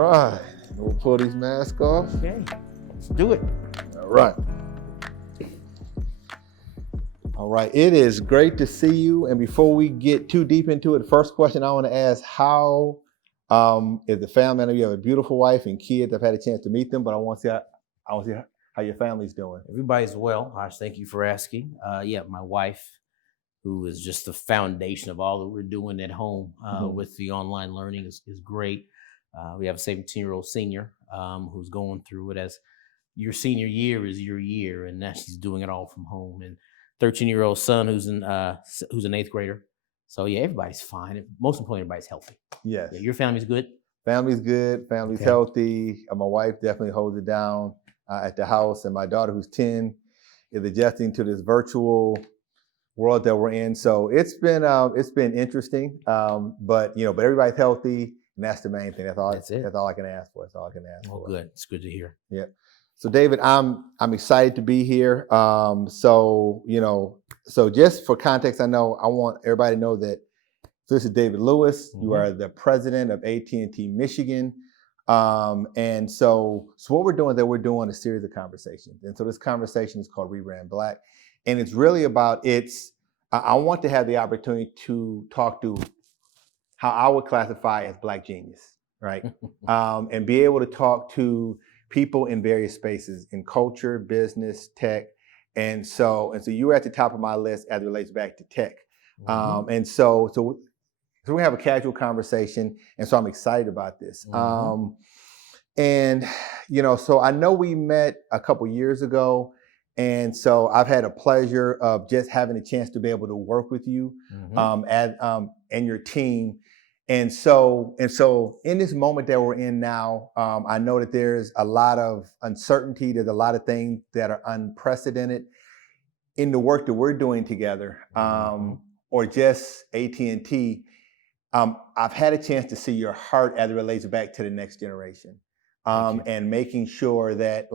right. We'll pull these masks off. Okay, let's do it. All right. All right. It is great to see you. And before we get too deep into it, the first question I want to ask, how is the family? I know you have a beautiful wife and kids. I've had a chance to meet them, but I want to see how your family's doing. Everybody's well. Harsh, thank you for asking. Yeah, my wife, who is just the foundation of all that we're doing at home with the online learning, is great. We have a 17-year-old senior who's going through it, as your senior year is your year, and now she's doing it all from home. And 13-year-old son who's an 8th grader. So yeah, everybody's fine. Most importantly, everybody's healthy. Yes. Yeah, your family's good? Family's good. Family's healthy. My wife definitely holds it down at the house, and my daughter, who's 10, is adjusting to this virtual world that we're in. So it's been interesting, but everybody's healthy, and that's the main thing. That's all I can ask for. That's all I can ask for. Good. It's good to hear. Yeah. So David, I'm excited to be here. So just for context, I want everybody to know that this is David Lewis. You are the president of AT&T Michigan. And so what we're doing is that we're doing a series of conversations. And so this conversation is called Rebrand Black. And it's really about I want to have the opportunity to talk to how I would classify as Black genius, right? And be able to talk to people in various spaces, in culture, business, tech. And so you were at the top of my list as it relates back to tech. And so we have a casual conversation. And so I'm excited about this. So I know we met a couple years ago. And so I've had a pleasure of just having a chance to be able to work with you and your team. And so in this moment that we're in now, I know that there's a lot of uncertainty. There's a lot of things that are unprecedented in the work that we're doing together, or just AT&T. I've had a chance to see your heart as it relates back to the next generation, and making sure that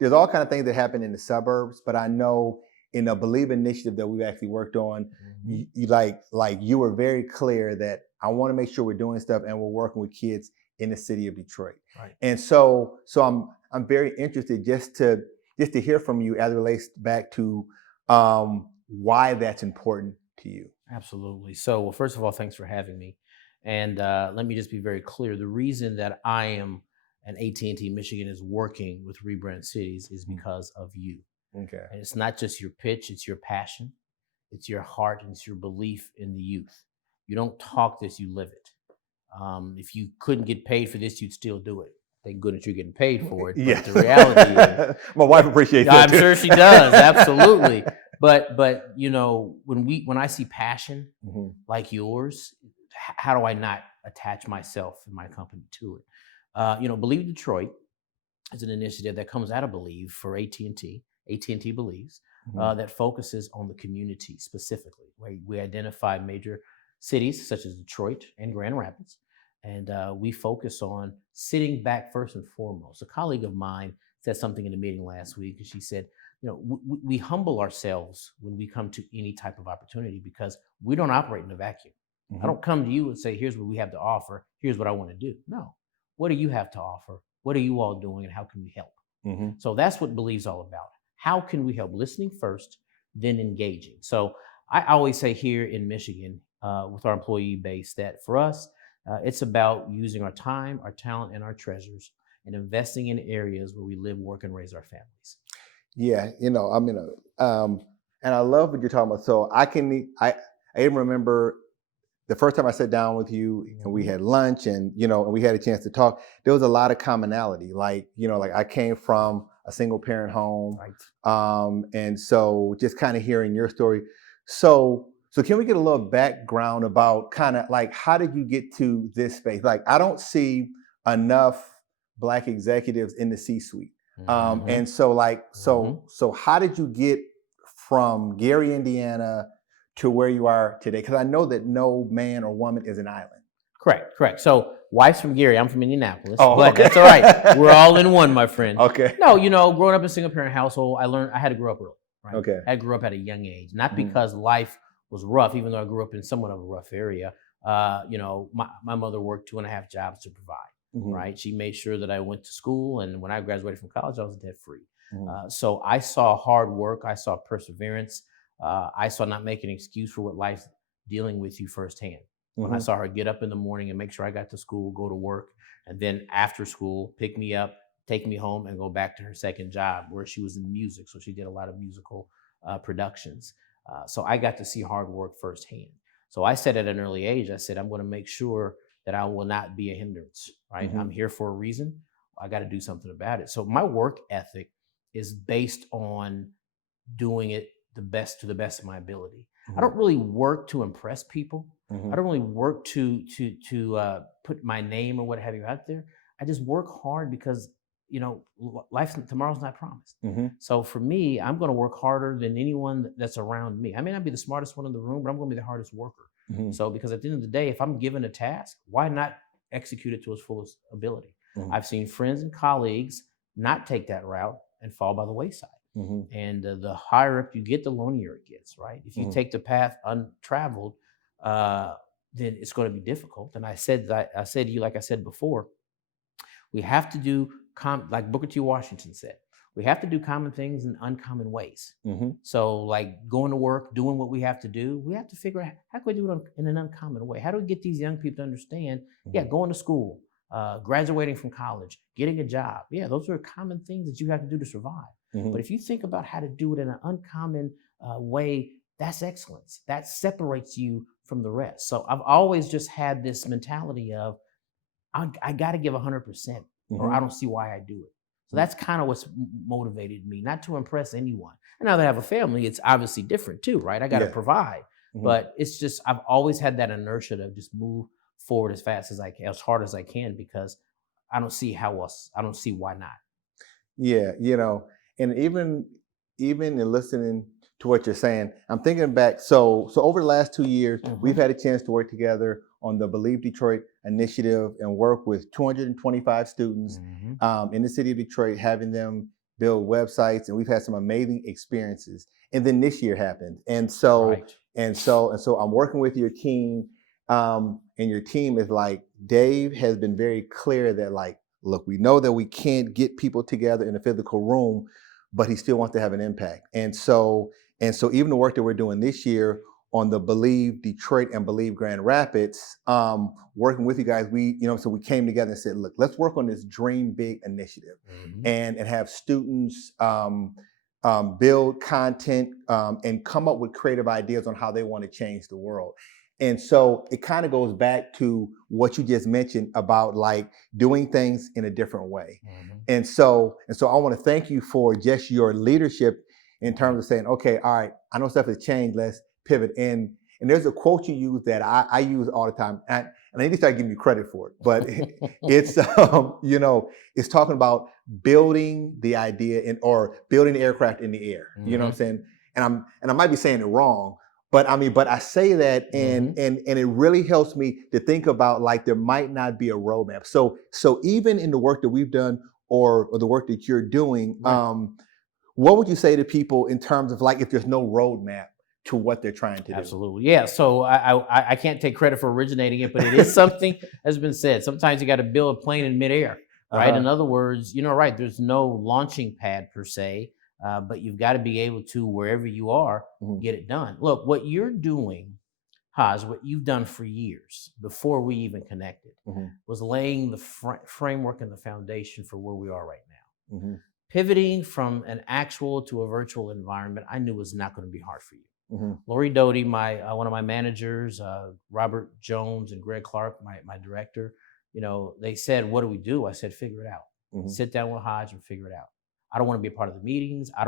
there's all kinds of things that happen in the suburbs, but I know in a Believe initiative that we've actually worked on, you were very clear that I want to make sure we're doing stuff and we're working with kids in the city of Detroit. Right. And so I'm very interested just to hear from you as it relates back to why that's important to you. Absolutely. So, well, first of all, thanks for having me. And let me just be very clear. The reason that I am and AT&T Michigan is working with Rebrand Cities is because of you. Okay. And it's not just your pitch, it's your passion, it's your heart, and it's your belief in the youth. You don't talk this, you live it. If you couldn't get paid for this, you'd still do it. Thank goodness you're getting paid for it. Yeah. But the reality is, my wife appreciates that. I'm sure she does, absolutely. But when I see passion like yours, how do I not attach myself and my company to it? Believe Detroit is an initiative that comes out of Believe for AT&T. AT&T Believes that focuses on the community specifically. We identify major cities such as Detroit and Grand Rapids, and we focus on sitting back first and foremost. A colleague of mine said something in a meeting last week, and she said, we humble ourselves when we come to any type of opportunity because we don't operate in a vacuum. I don't come to you and say, here's what we have to offer. Here's what I want to do. No. What do you have to offer? What are you all doing and how can we help? So that's what Believe's all about. How can we help? Listening first, then engaging. So I always say here in Michigan with our employee base that for us, it's about using our time, our talent, and our treasures and investing in areas where we live, work, and raise our families. Yeah, and I love what you're talking about. So I even remember the first time I sat down with you and we had lunch and we had a chance to talk. There was a lot of commonality. I came from a single parent home, right. And so just kind of hearing your story. So can we get a little background about kind of how did you get to this space? I don't see enough Black executives in the C-suite. And so how did you get from Gary, Indiana to where you are today? Because I know that no man or woman is an island. Correct. So wife's from Gary, I'm from Indianapolis, but okay. That's all right. We're all in one, my friend. Okay. No, growing up in a single parent household, I learned I had to grow up early. Right? Okay. I grew up at a young age, not because life was rough, even though I grew up in somewhat of a rough area. My mother worked 2.5 jobs to provide. right? She made sure that I went to school, and when I graduated from college, I was debt free. Mm-hmm. So I saw hard work, I saw perseverance, I saw not making an excuse for what life's dealing with you firsthand. When I saw her get up in the morning and make sure I got to school, go to work, and then after school, pick me up, take me home, and go back to her second job where she was in music. So she did a lot of musical productions. So I got to see hard work firsthand. So I said at an early age, I said, I'm going to make sure that I will not be a hindrance, right? I'm here for a reason. I got to do something about it. So my work ethic is based on doing it to the best of my ability. I don't really work to impress people. I don't really work to put my name or what have you out there. I just work hard because life tomorrow's not promised. So for me, I'm going to work harder than anyone that's around me. I may not be the smartest one in the room, but I'm going to be the hardest worker. So because at the end of the day, if I'm given a task, why not execute it to its fullest ability? I've seen friends and colleagues not take that route and fall by the wayside. And the higher up you get, the lonelier it gets, right? If you take the path untraveled, then it's going to be difficult. And I said to you, like I said before, we have to do like Booker T. Washington said, we have to do common things in uncommon ways. So like going to work, doing what we have to do, we have to figure out how can we do it in an uncommon way? How do we get these young people to understand, going to school, graduating from college, getting a job. Yeah, those are common things that you have to do to survive. But if you think about how to do it in an uncommon way, that's excellence. That separates you from the rest. So I've always just had this mentality of, I got to give 100% or I don't see why I do it. So that's kind of what's motivated me, not to impress anyone. And now that I have a family, it's obviously different too, right? I got to provide. But it's just, I've always had that inertia to just move forward as fast as I can, as hard as I can, because I don't see why not. Yeah, and even in listening to what you're saying, I'm thinking back. So over the last 2 years, we've had a chance to work together on the Believe Detroit initiative and work with 225 students in the city of Detroit, having them build websites, and we've had some amazing experiences. And then this year happened, and so I'm working with your team, and your team is like, Dave has been very clear that, like, look, we know that we can't get people together in a physical room, but he still wants to have an impact. And so even the work that we're doing this year on the Believe Detroit and Believe Grand Rapids, working with you guys, so we came together and said, look, let's work on this Dream Big initiative and have students build content and come up with creative ideas on how they want to change the world. And so it kind of goes back to what you just mentioned about like doing things in a different way. And so I want to thank you for just your leadership in terms of saying, okay, all right, I know stuff has changed, let's pivot. And there's a quote you use that I use all the time, and I need to start giving you credit for it, but it's it's talking about building the idea or building the aircraft in the air. You know what I'm saying? And I might be saying it wrong, but I say that, and it really helps me to think about, like, there might not be a roadmap. So even in the work that we've done or the work that you're doing, what would you say to people in terms of, like, if there's no roadmap to what they're trying to do? Absolutely. Yeah. So I can't take credit for originating it, but it is something that's been said. Sometimes you got to build a plane in midair, right? In other words, right, there's no launching pad per se. But you've got to be able to, wherever you are, get it done. Look, what you're doing, Haj, what you've done for years before we even connected, was laying the framework and the foundation for where we are right now. Pivoting from an actual to a virtual environment, I knew was not going to be hard for you. Lori Doty, one of my managers, Robert Jones and Greg Clark, my director, they said, what do we do? I said, figure it out. Sit down with Haj and figure it out. I don't want to be a part of the meetings. I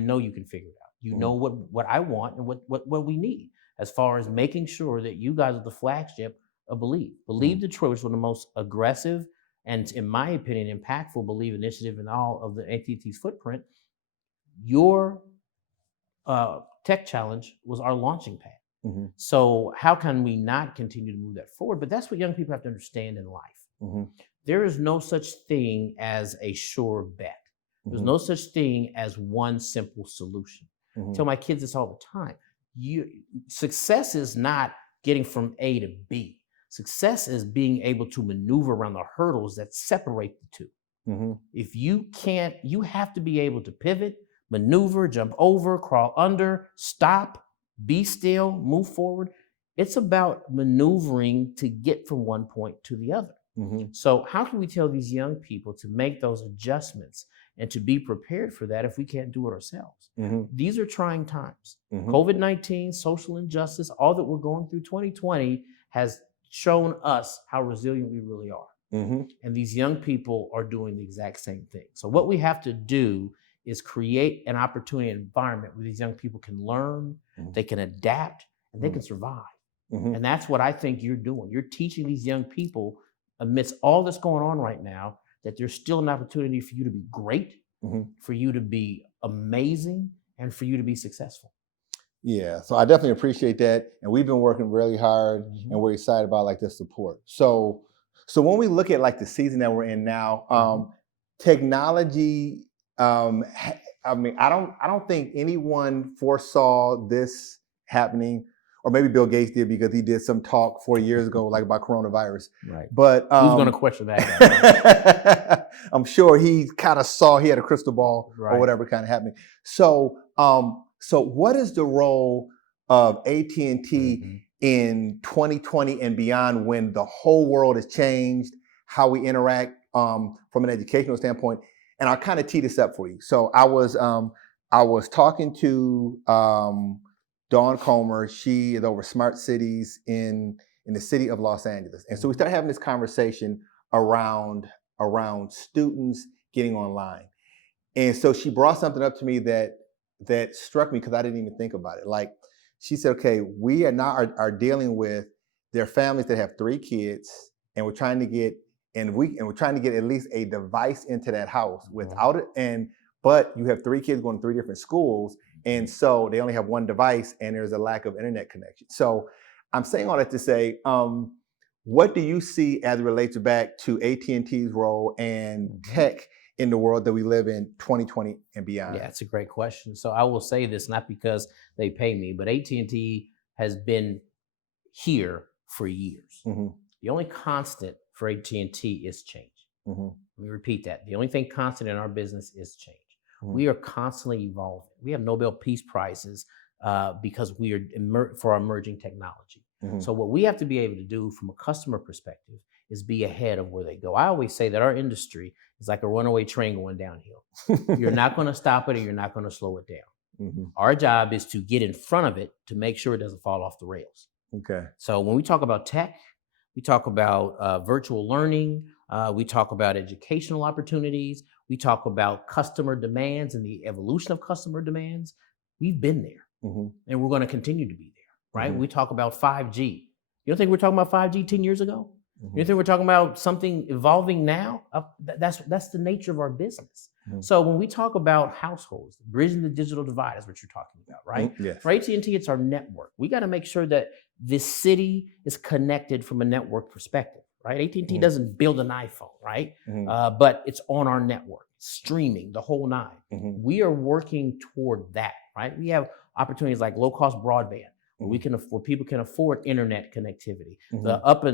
know you can figure it out. You know what I want and what we need as far as making sure that you guys are the flagship of Believe. Believe Detroit was one of the most aggressive and, in my opinion, impactful Believe initiative in all of the AT&T's footprint. Your tech challenge was our launching pad. So how can we not continue to move that forward? But that's what young people have to understand in life. There is no such thing as a sure bet. There's no such thing as one simple solution. I tell my kids this all the time. Success is not getting from A to B. Success is being able to maneuver around the hurdles that separate the two. If you can't, you have to be able to pivot, maneuver, jump over, crawl under, stop, be still, move forward. It's about maneuvering to get from one point to the other. So how can we tell these young people to make those adjustments and to be prepared for that if we can't do it ourselves? These are trying times. COVID-19, social injustice, all that we're going through, 2020 has shown us how resilient we really are. And these young people are doing the exact same thing. So what we have to do is create an opportunity environment where these young people can learn, they can adapt, and they can survive. And that's what I think you're doing. You're teaching these young people amidst all that's going on right now that there's still an opportunity for you to be great, for you to be amazing, and for you to be successful. Yeah, so I definitely appreciate that. And we've been working really hard and we're excited about like the support. So when we look at like the season that we're in now, technology, I mean, I don't think anyone foresaw this happening, or maybe Bill Gates did because he did some talk 4 years ago, like about coronavirus. Right. But who's going to question that? I'm sure he kind of saw, he had a crystal ball or whatever kind of happening. So, so what is the role of AT&T in 2020 and beyond, when the whole world has changed, how we interact from an educational standpoint? And I'll kind of tee this up for you. So I was talking to Dawn Comer. She is over smart cities in the city of Los Angeles. And so we started having this conversation around students getting online. And so she brought something up to me that struck me because I didn't even think about it. Like, she said, okay, we are now are dealing with their families that have 3 kids, and we're trying to get at least a device into that house without it. But you have 3 kids going to 3 different schools, and so they only have 1 device, and there's a lack of internet connection. So I'm saying all that to say, what do you see as it relates back to AT&T's role and tech in the world that we live in, 2020 and beyond? Yeah, it's a great question. So I will say this, not because they pay me, but AT&T has been here for years. The only constant for AT&T is change. Let me repeat that. The only thing constant in our business is change. We are constantly evolving. We have Nobel Peace Prizes because we are for our emerging technology. So what we have to be able to do from a customer perspective is be ahead of where they go. I always say that our industry is like a runaway train going downhill. You're not going to stop it, and you're not going to slow it down. Our job is to get in front of it to make sure it doesn't fall off the rails. Okay. So when we talk about tech, we talk about virtual learning, we talk about educational opportunities, we talk about customer demands and the evolution of customer demands. We've been there, and we're going to continue to be there, right? We talk about 5G. You don't think we're talking about 5G 10 years ago? You think we're talking about something evolving now? That's the nature of our business. So when we talk about households, bridging the digital divide is what you're talking about, right? Yes. For AT&T, it's our network. We got to make sure that this city is connected from a network perspective, right? AT&T doesn't build an iPhone, right? But it's on our network, streaming, the whole 9. We are working toward that, right? We have opportunities like low-cost broadband, where people can afford internet connectivity. The up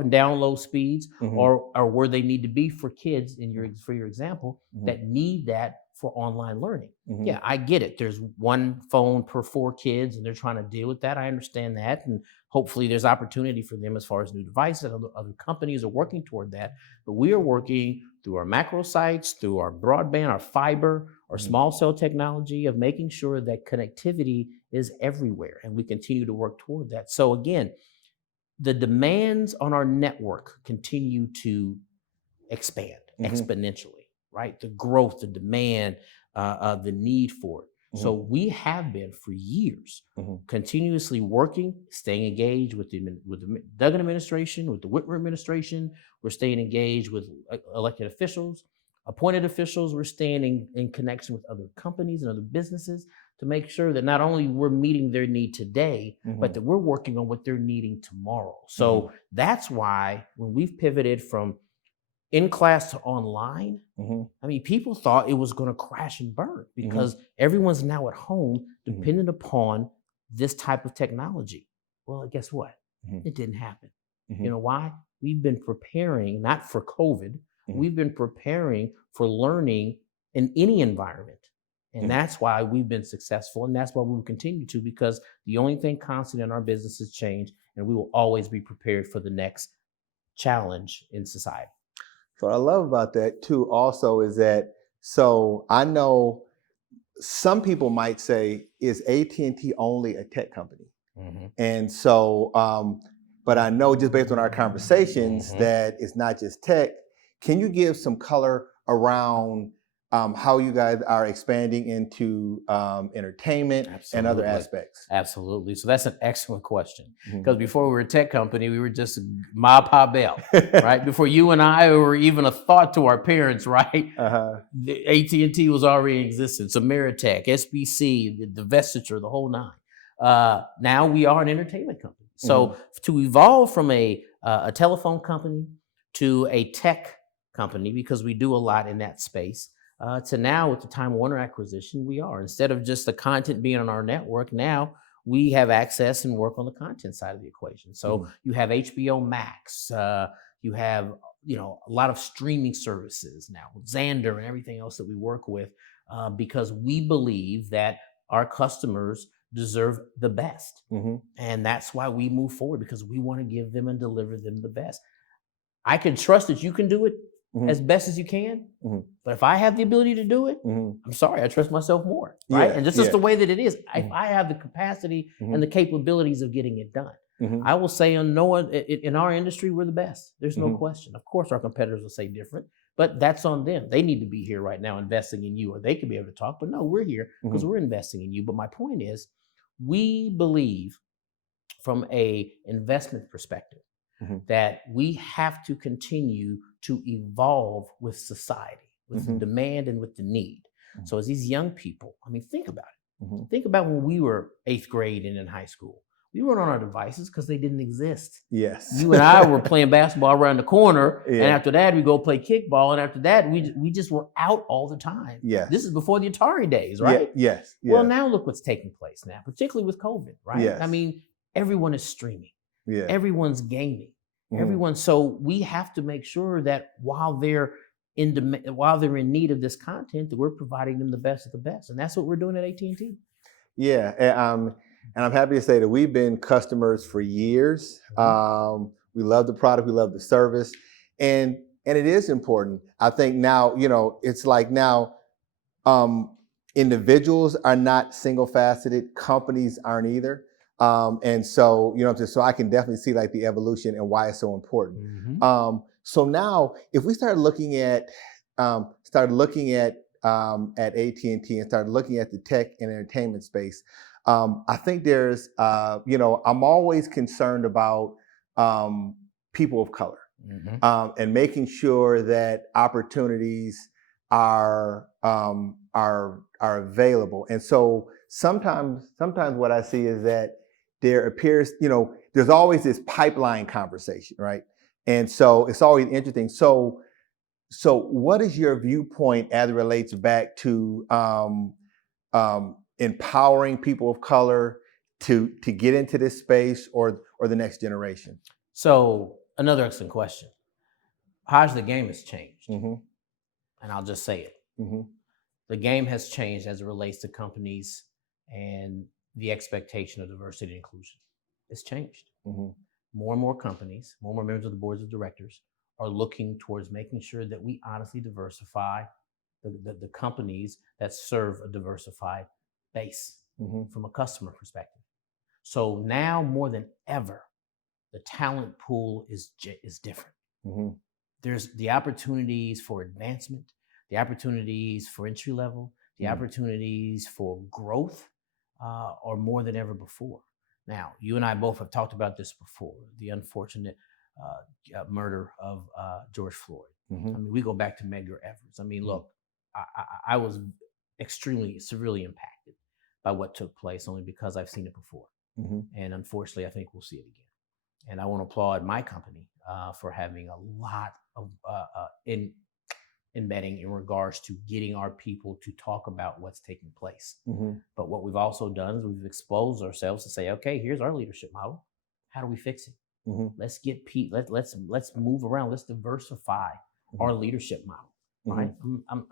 and down low speeds are where they need to be for kids for your example that need that for online learning. Yeah, I get it. There's 1 phone per 4 kids, and they're trying to deal with that. I understand that, and hopefully there's opportunity for them as far as new devices. Other companies are working toward that, but we are working through our macro sites, through our broadband, our fiber, our small cell technology of making sure that connectivity is everywhere, and we continue to work toward that. So again, the demands on our network continue to expand exponentially, right? The growth, the demand, the need for it. So we have been for years continuously working, staying engaged with the Duggan administration, with the Whitmer administration. We're staying engaged with elected officials, appointed officials. We're staying in connection with other companies and other businesses to make sure that not only we're meeting their need today, but that we're working on what they're needing tomorrow. So that's why when we've pivoted from in class to online, I mean, people thought it was going to crash and burn because everyone's now at home dependent upon this type of technology. Well, guess what? Mhm. It didn't happen. You Mhm. know why? We've been preparing not for COVID. Mhm. We've been preparing for learning in any environment. And Mhm. that's why we've been successful. And that's why we will continue to, because the only thing constant in our business is change. And we will always be prepared for the next challenge in society. So what I love about that too also is that, so I know some people might say, is AT&T only a tech company? Mhm. And so, but I know just based on our conversations Mhm. that it's not just tech. Can you give some color around how you guys are expanding into entertainment and other Absolutely. aspects? Absolutely. So that's an excellent question. Mhm. Because before we were a tech company, we were just Ma Pa Bell, right? Before you and I were even a thought to our parents, right? Uh-huh. The AT&T was already in existence. Ameritech, SBC, the divestiture, the whole nine. Now we are an entertainment company. So Mhm. to evolve from a telephone company to a tech company, because we do a lot in that space, to now with the Time Warner acquisition, we are, instead of just the content being on our network, now we have access and work on the content side of the equation. So Mhm. you have HBO Max, you have a lot of streaming services now, Xander and everything else that we work with, because we believe that our customers deserve the best. Mhm. And that's why we move forward, because we want to give them and deliver them the best. I can trust that you can do it as Mhm. best as you can, Mhm. but if I have the ability to do it, Mhm. I'm sorry, I trust myself more, right? Yeah. And this is Yeah. the way that it is. If Mhm. I have the capacity and Mhm. the capabilities of getting it done, Mhm. I will say in our industry, we're the best. There's no Mhm. question. Of course, our competitors will say different, but that's on them. They need to be here right now investing in you, or they could be able to talk. But no, we're here because Mhm. we're investing in you. But my point is, we believe from a investment perspective Mhm. that we have to continue to evolve with society, with the Mhm. demand and with the need. Mhm. So as these young people, I mean, think about it. Mhm. Think about when we were eighth grade and in high school. We weren't on our devices because they didn't exist. Yes. You and I were playing basketball around the corner, and Yeah. after that, we go play kickball, and after that, we just were out all the time. This Yes. is before the Atari days, Yeah. right? Yes. Well, Yes. now look what's taking place now, particularly with COVID, right? I Yes. mean, everyone is streaming, Yeah. everyone's gaming, Mhm. everyone. So we have to make sure that while they're while they're in need of this content, that we're providing them the best of the best, and that's what we're doing at AT&T. Yeah, and I'm happy to say that we've been customers for years. Mhm. We love the product, we love the service, and it is important. I think now, it's like now, um, individuals are not single faceted, companies aren't either. And so, so I can definitely see like the evolution and why it's so important. Mhm. So now, if we start looking at AT&T and start looking at the tech and entertainment space, I think there's, I'm always concerned about people of color, Mhm. and making sure that opportunities are available. And so sometimes what I see is that there appears, there's always this pipeline conversation, right? And so it's always interesting. So what is your viewpoint as it relates back to empowering people of color to get into this space, or the next generation? So another excellent question. How's the game has changed? Mm-hmm. And I'll just say it. Mm-hmm. The game has changed as it relates to companies and the expectation of diversity and inclusion. It's changed. Mm-hmm. More and more companies, more and more members of the boards of directors are looking towards making sure that we honestly diversify the companies that serve a diversified base Mm-hmm. from a customer perspective. So now more than ever, the talent pool is different. Mm-hmm. There's the opportunities for advancement, the opportunities for entry level, the Mm-hmm. opportunities for growth are more than ever before. Now, you and I both have talked about this before, the unfortunate murder of George Floyd. Mm-hmm. I mean, we go back to Medgar Evers. I mean, look, I was extremely severely impacted by what took place only because I've seen it before. Mm-hmm. And unfortunately, I think we'll see it again. And I want to applaud my company for having a lot of embedding in regards to getting our people to talk about what's taking place. Mm-hmm. But what we've also done is we've exposed ourselves to say, okay, here's our leadership model. how do we fix it? Mm-hmm. Let's get let's move around. Let's diversify our leadership model. Right?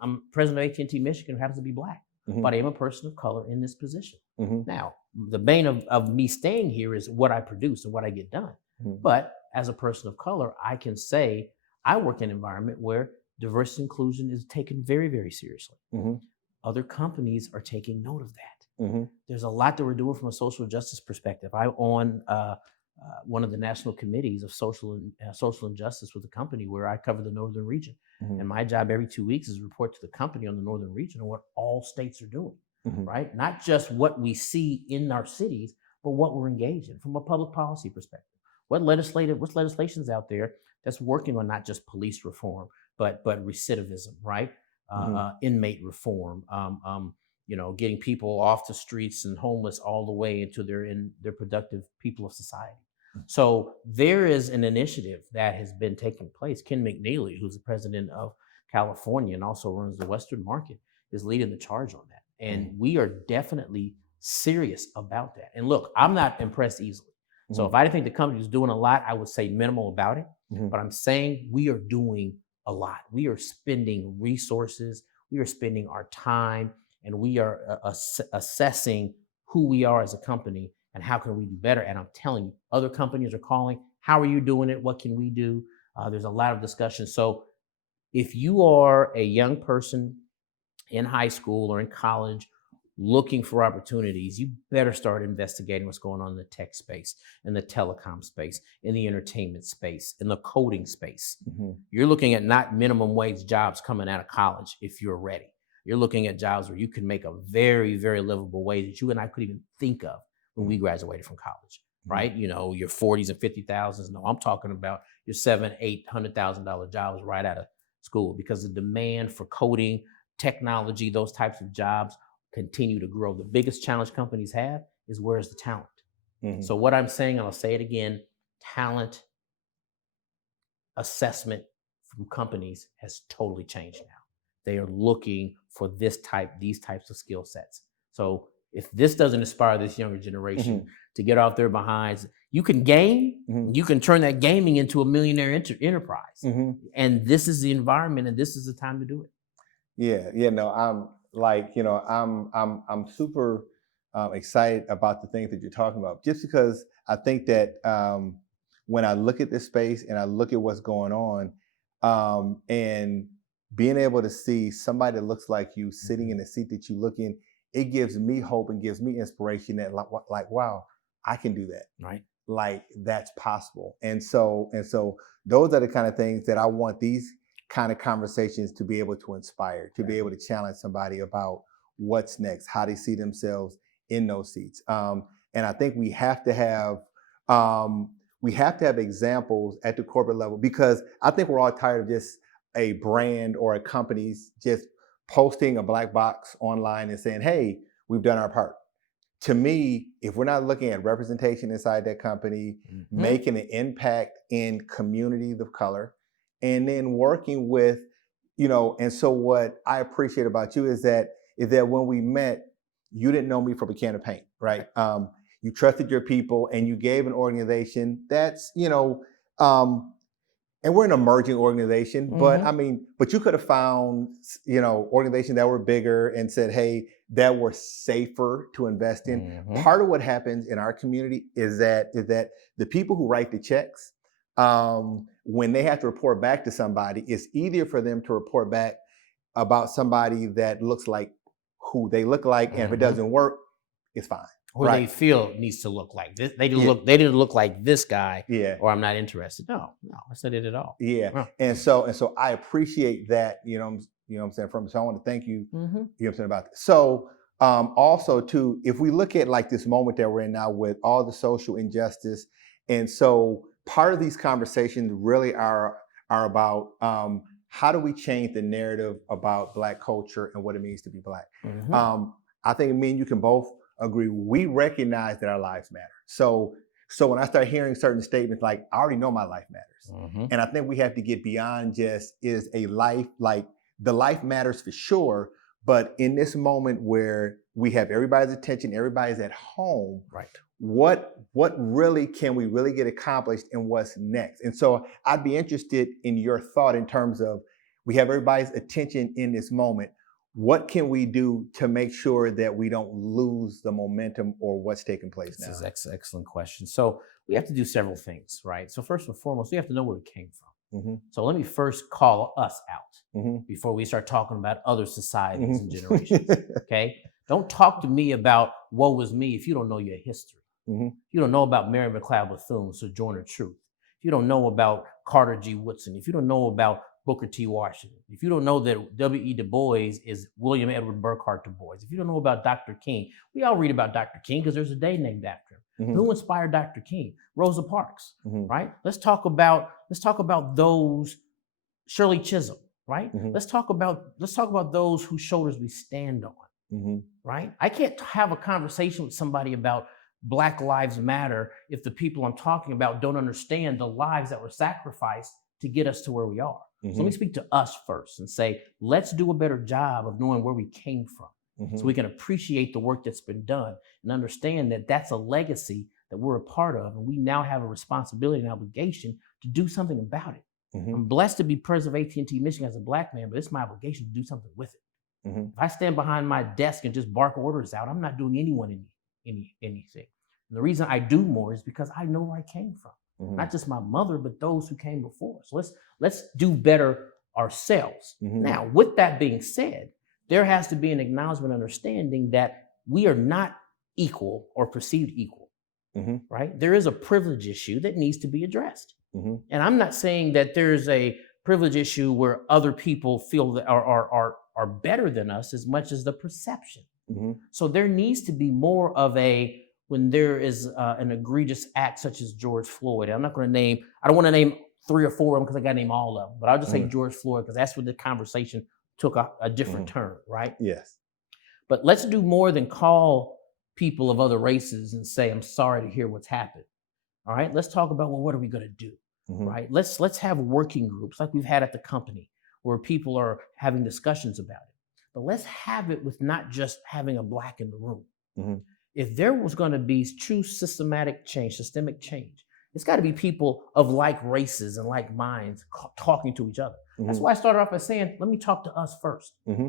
I'm president of AT&T Michigan, who happens to be Black, but I am a person of color in this position. Now, the bane of me staying here is what I produce and what I get done. But as a person of color, I can say I work in an environment where diversity and inclusion is taken very, very seriously. Other companies are taking note of that. There's a lot that we're doing from a social justice perspective. I'm on one of the national committees of social injustice with the company where I cover the northern region. And my job every 2 weeks is to report to the company on the northern region on what all states are doing, right? Not just what we see in our cities, but what we're engaged in from a public policy perspective. What's legislation's out there that's working on not just police reform, but recidivism, right? Inmate reform, getting people off the streets and homeless all the way into their productive people of society. So there is an initiative that has been taking place. Ken McNeely, who's the president of California and also runs the Western market, is leading the charge on that. And we are definitely serious about that. And look, I'm not impressed easily. So if I didn't think the company was doing a lot, I would say minimal about it. But I'm saying we are doing a lot. We are spending resources, we are spending our time, and we are assessing who we are as a company and how can we do better. And I'm telling you, other companies are calling. How are you doing it? What can we do? There's a lot of discussion. So if you are a young person in high school or in college looking for opportunities, you better start investigating what's going on in the tech space, in the telecom space, in the entertainment space, in the coding space. You're looking at not minimum wage jobs coming out of college if you're ready. You're looking at jobs where you can make a very, very livable wage that you and I couldn't even think of when we graduated from college, right? Your 40s and 50,000s. No, I'm talking about your $700,000-$800,000 jobs right out of school, because the demand for coding, technology, those types of jobs continue to grow. The biggest challenge companies have is where's the talent? So what I'm saying, and I'll say it again, talent assessment from companies has totally changed now. They are looking for these types of skill sets. So if this doesn't inspire this younger generation to get off their behinds, you can game, you can turn that gaming into a millionaire enterprise. And this is the environment, and this is the time to do it. No, I'm super excited about the things that you're talking about, just because I think that when I look at this space and I look at what's going on, and being able to see somebody that looks like you sitting in the seat that you look in, it gives me hope and gives me inspiration that like, wow, I can do that. Right. Like that's possible. And so those are the kind of things that I want these kind of conversations to be able to inspire, to be able to challenge somebody about what's next, how they see themselves in those seats. And I think we have to have examples at the corporate level, because I think we're all tired of just a brand or a company's just posting a black box online and saying, hey, we've done our part. To me, if we're not looking at representation inside that company, making an impact in communities of color, and then working with, and so what I appreciate about you is that when we met, you didn't know me from a can of paint, right? You trusted your people and you gave an organization that's, and we're an emerging organization, but you could have found, organizations that were bigger and said, hey, that were safer to invest in. Part of what happens in our community is that the people who write the checks, when they have to report back to somebody, it's easier for them to report back about somebody that looks like who they look like, and if it doesn't work, it's fine. Or they feel it needs to look like this. They didn't look like this guy, or I'm not interested. No, that's not it at all. And so I appreciate that, you know what I'm saying, so I want to thank you, you know what I'm saying, about that. So also too, if we look at like this moment that we're in now with all the social injustice, and so part of these conversations really are about how do we change the narrative about Black culture and what it means to be Black. I think me and you can both agree, we recognize that our lives matter. So when I start hearing certain statements like, I already know my life matters. And I think we have to get beyond just is a life, like the life matters for sure, But in this moment where we have everybody's attention, everybody's at home, Right. what really can we really get accomplished and what's next? And so I'd be interested in your thought in terms of we have everybody's attention in this moment. What can we do to make sure that we don't lose the momentum or what's taking place now? This is excellent question. So we have to do several things, right? So first and foremost, we have to know where we came from. Mm-hmm. So let me first call us out Mm-hmm. before we start talking about other societies and Mm-hmm. generations. Okay. Don't talk to me about woe was me if you don't know your history. Mm-hmm. If you don't know about Mary McLeod Bethune, Sojourner Truth. If you don't know about Carter G. Woodson. If you don't know about Booker T. Washington. If you don't know that W.E. Du Bois is William Edward Burghardt Du Bois. If you don't know about Dr. King, we all read about Dr. King because there's a day named after him. Mm-hmm. Who inspired Dr. King? Rosa Parks, mm-hmm. right? Let's talk about those. Shirley Chisholm, right? Mm-hmm. Let's talk about those whose shoulders we stand on, mm-hmm. right? I can't have a conversation with somebody about Black Lives Matter if the people I'm talking about don't understand the lives that were sacrificed to get us to where we are. Mm-hmm. So let me speak to us first and say, let's do a better job of knowing where we came from, mm-hmm. so we can appreciate the work that's been done and understand that that's a legacy that we're a part of, and we now have a responsibility and obligation to do something about it. Mm-hmm. I'm blessed to be president of AT&T Michigan as a Black man, but it's my obligation to do something with it. Mm-hmm. If I stand behind my desk and just bark orders out, I'm not doing anyone anything. And the reason I do more is because I know where I came from. Mm-hmm. Not just my mother, but those who came before us. So let's do better ourselves. Mm-hmm. Now, with that being said, there has to be an acknowledgement, understanding that we are not equal or perceived equal, mm-hmm. right? There is a privilege issue that needs to be addressed. Mm-hmm. And I'm not saying that there's a privilege issue where other people feel that are better than us as much as the perception. Mm-hmm. So there needs to be more of when there is an egregious act such as George Floyd. I don't want to name 3 or 4 of them because I got to name all of them, but I'll just mm-hmm. say George Floyd because that's where the conversation took a different mm-hmm. turn, right? Yes. But let's do more than call people of other races and say, I'm sorry to hear what's happened. All right, let's talk about, well, what are we going to do? Mm-hmm. Right? Let's have working groups like we've had at the company where people are having discussions about it. But let's have it with not just having a Black in the room. Mm-hmm. If there was going to be true systemic change, it's got to be people of like races and like minds talking to each other. Mm-hmm. That's why I started off by saying, let me talk to us first. Mm-hmm.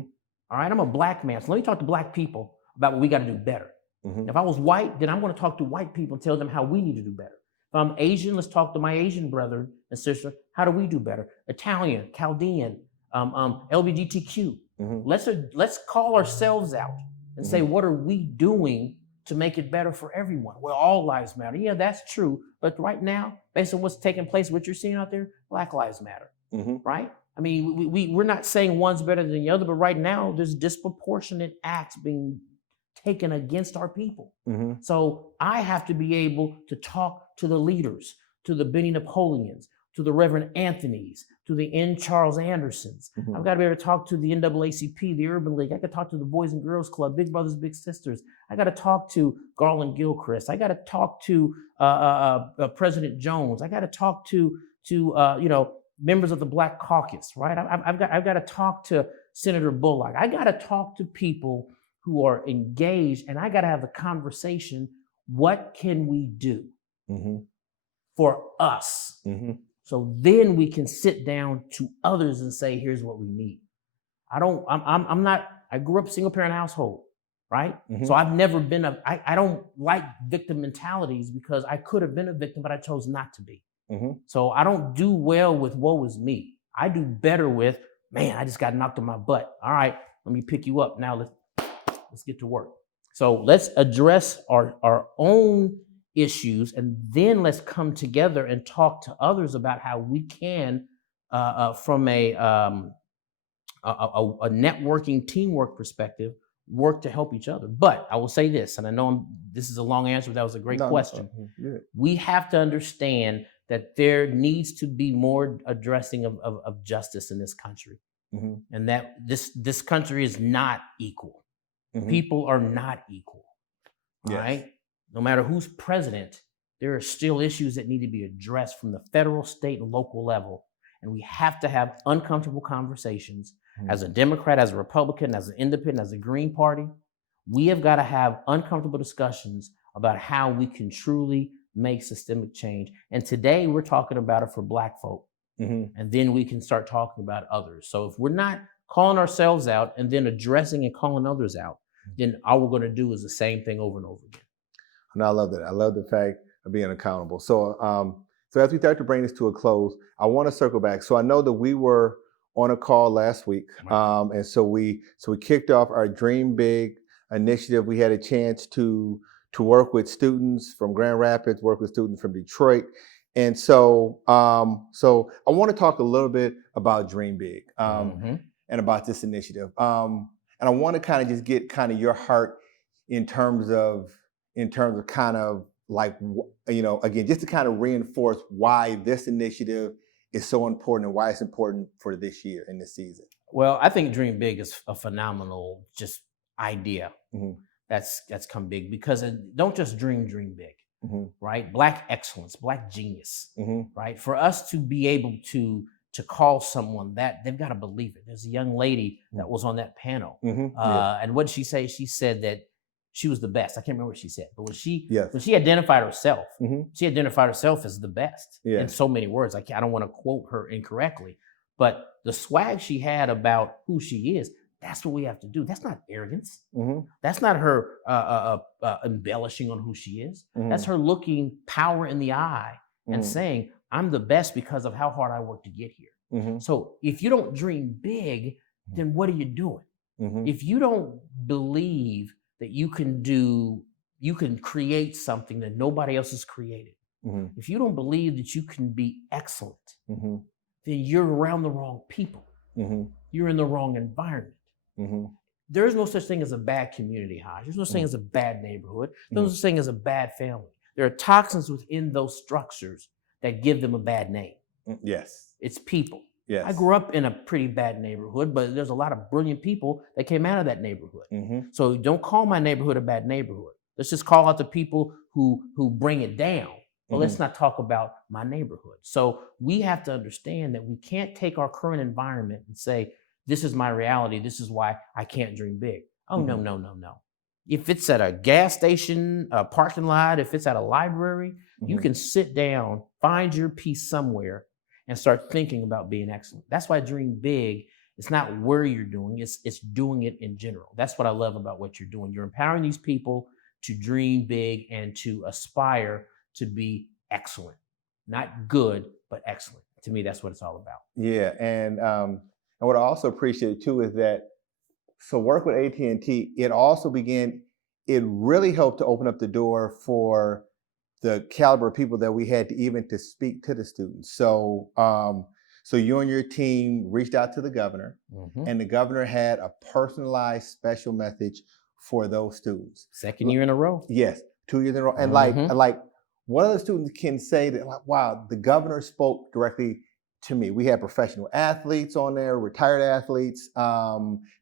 All right, I'm a Black man, so let me talk to Black people about what we got to do better. Mm-hmm. If I was white, then I'm going to talk to white people and tell them how we need to do better. If I'm Asian, let's talk to my Asian brother and sister. How do we do better? Italian, Chaldean, LGBTQ. Mm-hmm. Let's call ourselves out and mm-hmm. say, what are we doing to make it better for everyone? Well, all lives matter. Yeah, that's true. But right now, based on what's taking place, what you're seeing out there, Black lives matter, mm-hmm. right? I mean, we're not saying one's better than the other, but right now there's disproportionate acts being taken against our people. Mm-hmm. So I have to be able to talk to the leaders, to the Benny Napoleons, to the Reverend Anthonys, to the N. Charles Andersons. Mm-hmm. I've got to be able to talk to the NAACP, the Urban League. I got to talk to the Boys and Girls Club, Big Brothers, Big Sisters. I got to talk to Garland Gilchrist. I got to talk to President Jones. I got to talk to members of the Black Caucus, right? I've got to talk to Senator Bullock. I got to talk to people who are engaged, and I got to have the conversation. What can we do mm-hmm. for us? Mm-hmm. So then we can sit down to others and say, here's what we need. I grew up single parent household, right? Mm-hmm. So I've never been I don't like victim mentalities because I could have been a victim, but I chose not to be. Mm-hmm. So I don't do well with woe is me. I do better with, man, I just got knocked on my butt. All right, let me pick you up. Now let's get to work. So let's address our own issues, and then let's come together and talk to others about how we can, from a networking teamwork perspective, work to help each other. But I will say this, and I know this is a long answer, but that was a great question. Yeah. We have to understand that there needs to be more addressing of justice in this country, mm-hmm. and that this country is not equal. Mm-hmm. People are not equal. All yes. right? No matter who's president, there are still issues that need to be addressed from the federal, state, and local level. And we have to have uncomfortable conversations as a Democrat, as a Republican, as an independent, as a Green Party, we have got to have uncomfortable discussions about how we can truly make systemic change. And today we're talking about it for Black folk. And then we can start talking about others. So if we're not calling ourselves out and then addressing and calling others out, then all we're going to do is the same thing over and over again. And I love that. I love the fact of being accountable. So, so as we start to bring this to a close, I want to circle back. So I know that we were on a call last week, and so we kicked off our Dream Big initiative. We had a chance to work with students from Grand Rapids, work with students from Detroit. And so, so I want to talk a little bit about Dream Big and about this initiative. And I want to kind of just get kind of your heart in terms of kind of like, you know, again, just to kind of reinforce why this initiative is so important and why it's important for this year and this season. Well, I think Dream Big is a phenomenal just idea that's come big, because don't just dream big. Right? Black excellence, Black genius, right? For us to be able to call someone that, they've got to believe it. There's a young lady that was on that panel. And what did she say? She said that she was the best. I can't remember what she said, but when she identified herself, she identified herself as the best in so many words. I don't want to quote her incorrectly, but the swag she had about who she is, that's what we have to do. That's not arrogance. That's not her embellishing on who she is. That's her looking power in the eye and saying, I'm the best because of how hard I worked to get here. So if you don't dream big, then what are you doing? If you don't believe that you can create something that nobody else has created, if you don't believe that you can be excellent, then you're around the wrong people. You're in the wrong environment. There is no such thing as a bad community, Haj. There's no such thing as a bad neighborhood. There's no such thing as a bad family. There are toxins within those structures that give them a bad name. Yes. It's people. Yes. I grew up in a pretty bad neighborhood, but there's a lot of brilliant people that came out of that neighborhood. So don't call my neighborhood a bad neighborhood. Let's just call out the people who bring it down. But let's not talk about my neighborhood. So we have to understand that we can't take our current environment and say, this is my reality. This is why I can't dream big. Oh, no. If it's at a gas station, a parking lot, if it's at a library, you can sit down, find your piece somewhere, and start thinking about being excellent. That's why dream big. It's not where you're doing, it's doing it in general. That's what I love about what you're doing. You're empowering these people to dream big and to aspire to be excellent. Not good, but excellent. To me, that's what it's all about. Yeah, and what I also appreciate too is that, so work with AT&T, it really helped to open up the door for the caliber of people that we had to speak to the students. So, so you and your team reached out to the governor, and the governor had a personalized special message for those students. Second year in a row. Yes, 2 years in a row. And like one of the students can say that, like, wow, the governor spoke directly to me. We had professional athletes on there, retired athletes,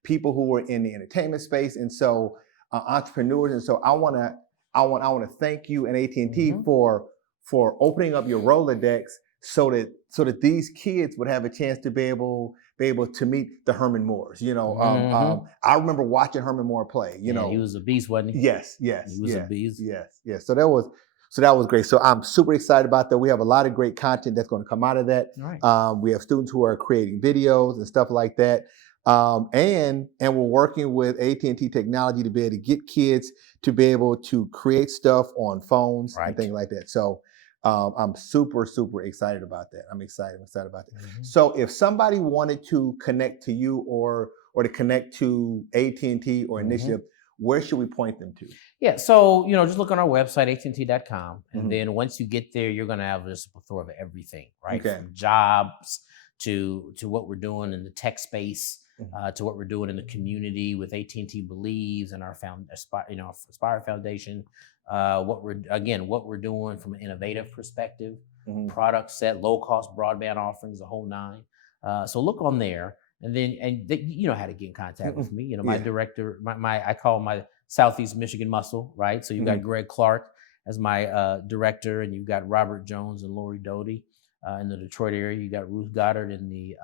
people who were in the entertainment space, and so entrepreneurs. And so I want to thank you and AT&T for opening up your Rolodex so that these kids would have a chance to be able to meet the Herman Moores. You know, I remember watching Herman Moore play. You know, he was a beast, wasn't he? Yes, he was a beast. Yes. So that was great. So I'm super excited about that. We have a lot of great content that's going to come out of that. Right. We have students who are creating videos and stuff like that. And we're working with AT&T technology to be able to get kids to be able to create stuff on phones and things like that. So I'm super, super excited about that. I'm excited about that. So if somebody wanted to connect to you or to connect to AT&T or Initiative, where should we point them to? Yeah, so just look on our website, AT&T.com, and then once you get there, you're going to have just a plethora of everything, right? Okay. From jobs to what we're doing in the tech space, to what we're doing in the community with AT&T Believes and our Aspire Foundation. What we're doing from an innovative perspective, product set, low cost broadband offerings, the whole nine. So look on there. And you know how to get in contact with me. My director, I call my Southeast Michigan muscle, right? So you've got Greg Clark as my director, and you've got Robert Jones and Lori Doty in the Detroit area. You got Ruth Goddard in the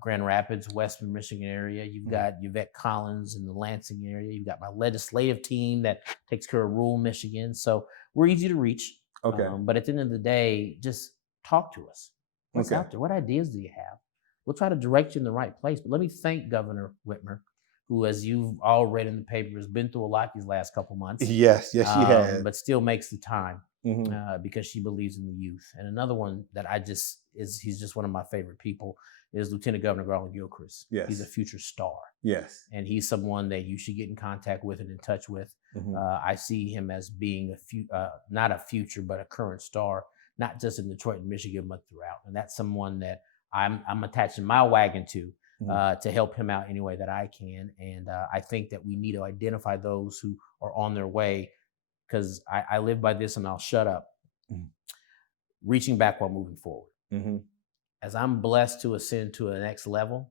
Grand Rapids, Western Michigan area. You've got Yvette Collins in the Lansing area. You've got my legislative team that takes care of rural Michigan. So we're easy to reach. Okay. But at the end of the day, just talk to us. What's Okay. out there? What ideas do you have? We'll try to direct you in the right place. But let me thank Governor Whitmer, who, as you've all read in the paper, has been through a lot these last couple months. Yes, she has. But still makes the time because she believes in the youth. And another one that he's just one of my favorite people is Lieutenant Governor Garland Gilchrist. Yes. He's a future star. Yes. And he's someone that you should get in contact with and in touch with. I see him as being not a future, but a current star, not just in Detroit and Michigan, but throughout. And that's someone that I'm attaching my wagon to help him out any way that I can. And I think that we need to identify those who are on their way, because I live by this, and I'll shut up. Reaching back while moving forward. As I'm blessed to ascend to a next level,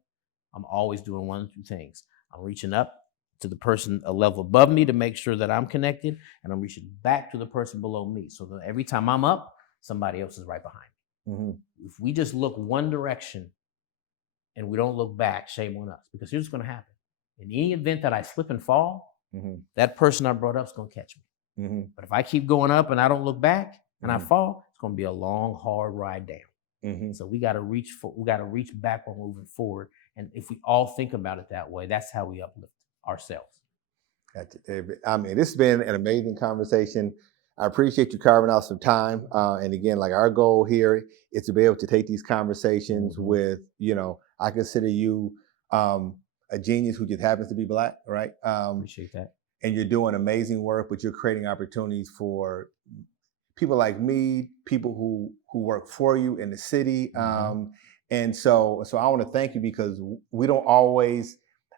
I'm always doing one of two things. I'm reaching up to the person a level above me to make sure that I'm connected, and I'm reaching back to the person below me, so that every time I'm up, somebody else is right behind me. If we just look one direction and we don't look back, shame on us. Because here's what's going to happen. In any event that I slip and fall, that person I brought up is going to catch me. But if I keep going up and I don't look back and I fall, it's going to be a long, hard ride down. So we got to reach back while moving forward. And if we all think about it that way, that's how we uplift ourselves. Gotcha, David. I mean, this has been an amazing conversation. I appreciate you carving out some time. And again, like, our goal here is to be able to take these conversations with, I consider you a genius who just happens to be Black, right? Appreciate that. And you're doing amazing work, but you're creating opportunities for people like me, people who work for you in the city. And so I want to thank you, because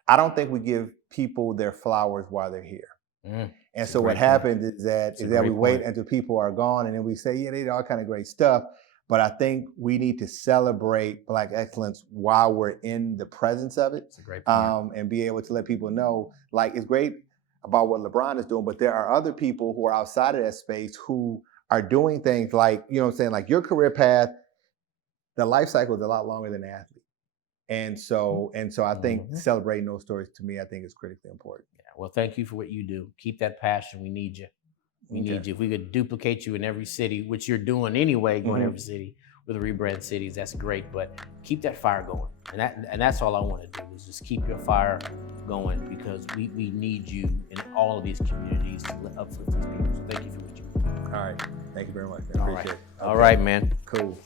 I don't think we give people their flowers while they're here. And so what happens is that we wait until people are gone, and then we say, yeah, they did all kind of great stuff. But I think we need to celebrate Black excellence while we're in the presence of it. That's a great point. And be able to let people know, like, it's great about what LeBron is doing, but there are other people who are outside of that space who are doing things like, like your career path, the life cycle is a lot longer than the athlete. And so I think celebrating those stories, to me, I think is critically important. Yeah. Well, thank you for what you do. Keep that passion. We need you. We need you. If we could duplicate you in every city, which you're doing anyway, going every city with the Rebrand cities, that's great. But keep that fire going. And that's all I want to do, is just keep your fire going, because we need you in all of these communities to uplift these people. So thank you for what you do. All right. Thank you very much, man. Appreciate it. All right, man. Cool.